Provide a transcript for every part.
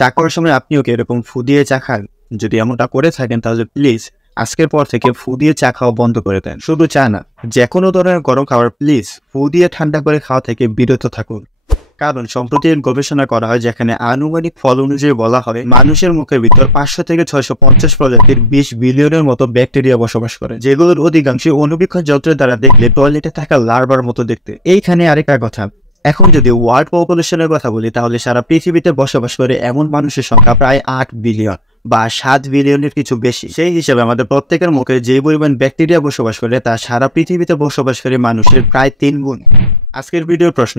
চা করার সময় আপনিও কি এরকম ফু দিয়ে চা খান? যদি এমনটা করে থাকেন তাহলে প্লিজ আজকের পর থেকে ফু দিয়ে চা খাওয়া বন্ধ করে দেন। শুধু চা না, যে কোনো ধরনের গরম খাবার প্লিজ ফু দিয়ে ঠান্ডা করে খাওয়া থেকে বিরত থাকুন। কারণ সম্প্রতি গবেষণা করা হয় যেখানে আনুমানিক ফল অনুযায়ী বলা হয় মানুষের মুখের ভিতর 500 থেকে 650 প্রজাতির 20 বিলিয়নের মতো ব্যাকটেরিয়া বসবাস করে, যেগুলোর অধিকাংশই অণুবীক্ষণ যন্ত্রের দ্বারা দেখলে টয়লেটে থাকা লার্ভার মতো দেখতে। এইখানে আরেকটা কথা, এখন যদি ওয়ার্ল্ড পপুলেশনের কথা বলি তাহলে সারা পৃথিবীতে বসবাস করে এমন মানুষের সংখ্যা প্রায় 8 বিলিয়ন বা 7 বিলিয়নের কিছু বেশি। সেই হিসাবে আমাদের প্রত্যেকের মুখে যে পরিমাণ ব্যাকটেরিয়া বসবাস করে তা সারা পৃথিবীতে বসবাসকারী মানুষের প্রায় 3 গুণ। আজকের ভিডিওর প্রশ্ন,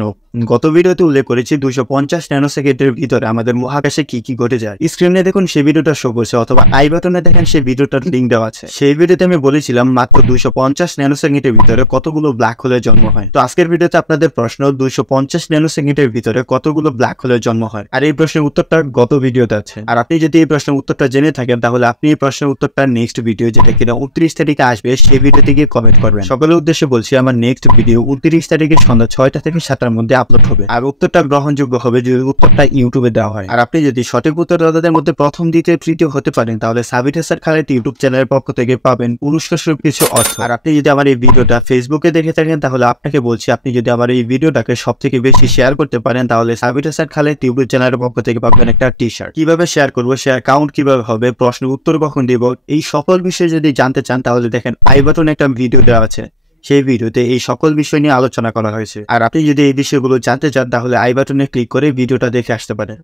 গত ভিডিওতে উল্লেখ করেছি 250 ন্যানোসেকেন্ডের ভিতরে আমাদের মহাকাশে কি কি ঘটে যায়। স্ক্রিনে দেখুন সেই ভিডিওটা শো করছে, অথবা আই বাটনে দেখেন সেই ভিডিওটার লিঙ্ক দেওয়া আছে। সেই ভিডিওতে আমি বলেছিলাম মাত্র 250 ন্যানোসেকেন্ডের ভিতরে কতগুলো ব্ল্যাক হোলের জন্ম হয়। তো আজকের ভিডিওতে আপনাদের প্রশ্ন, 250 ন্যানোসেকেন্ডের ভিতরে কতগুলো ব্ল্যাক হোলের জন্ম হয়। আর এই প্রশ্নের উত্তরটা গত ভিডিওতে আছে। আর আপনি যদি এই প্রশ্নের উত্তরটা জেনে থাকেন তাহলে আপনি এই প্রশ্নের উত্তরটা নেক্সট ভিডিও, যেটা কিনা 29 তারিখে আসবে, সেই ভিডিওতে গিয়ে কমেন্ট করবেন। সকলের উদ্দেশ্যে বলছি, আমার নেক্সট ভিডিও 29 তারিখে সন্ধ্যা 6টা থেকে 7টার মধ্যে আপলোড হবে। আর উত্তরটা গ্রহণযোগ্য হবে যদি উত্তরটা ইউটিউবে দেওয়া হয়। আর আপনি যদি সঠিক উত্তরদাতাদের মধ্যে প্রথম, দ্বিতীয়, তৃতীয় হতে পারেন তাহলে সাবিট হাসান খালেদ ইউটিউব চ্যানেলের পক্ষ থেকে পাবেন পুরস্কার স্বরূপ কিছু অর্থ। আর আপনি যদি আমার এই ভিডিওটা ফেসবুকে দেখে থাকেন তাহলে আপনাকে বলছি, আপনি যদি আমার এই ভিডিওটাকে সবথেকে বেশি শেয়ার করতে পারেন তাহলে সাবিট হাসান খালেদ ইউটিউব চ্যানেলের পক্ষ থেকে পাবেন একটা টি-শার্ট। কিভাবে শেয়ার করবো, শেয়ার কাউন্ট কিভাবে হবে, প্রশ্নের উত্তর কখন দিব, এই সকল বিষয়ে যদি জানতে চান তাহলে দেখেন আই বাটনে একটা ভিডিও দেওয়া আছে। সেই ভিডিওতে এই সকল বিষয় নিয়ে আলোচনা করা হয়েছে। আর আপনি যদি এই বিষয়গুলো জানতে চান তাহলে আই বাটনে ক্লিক করে ভিডিওটা দেখে আসতে পারেন।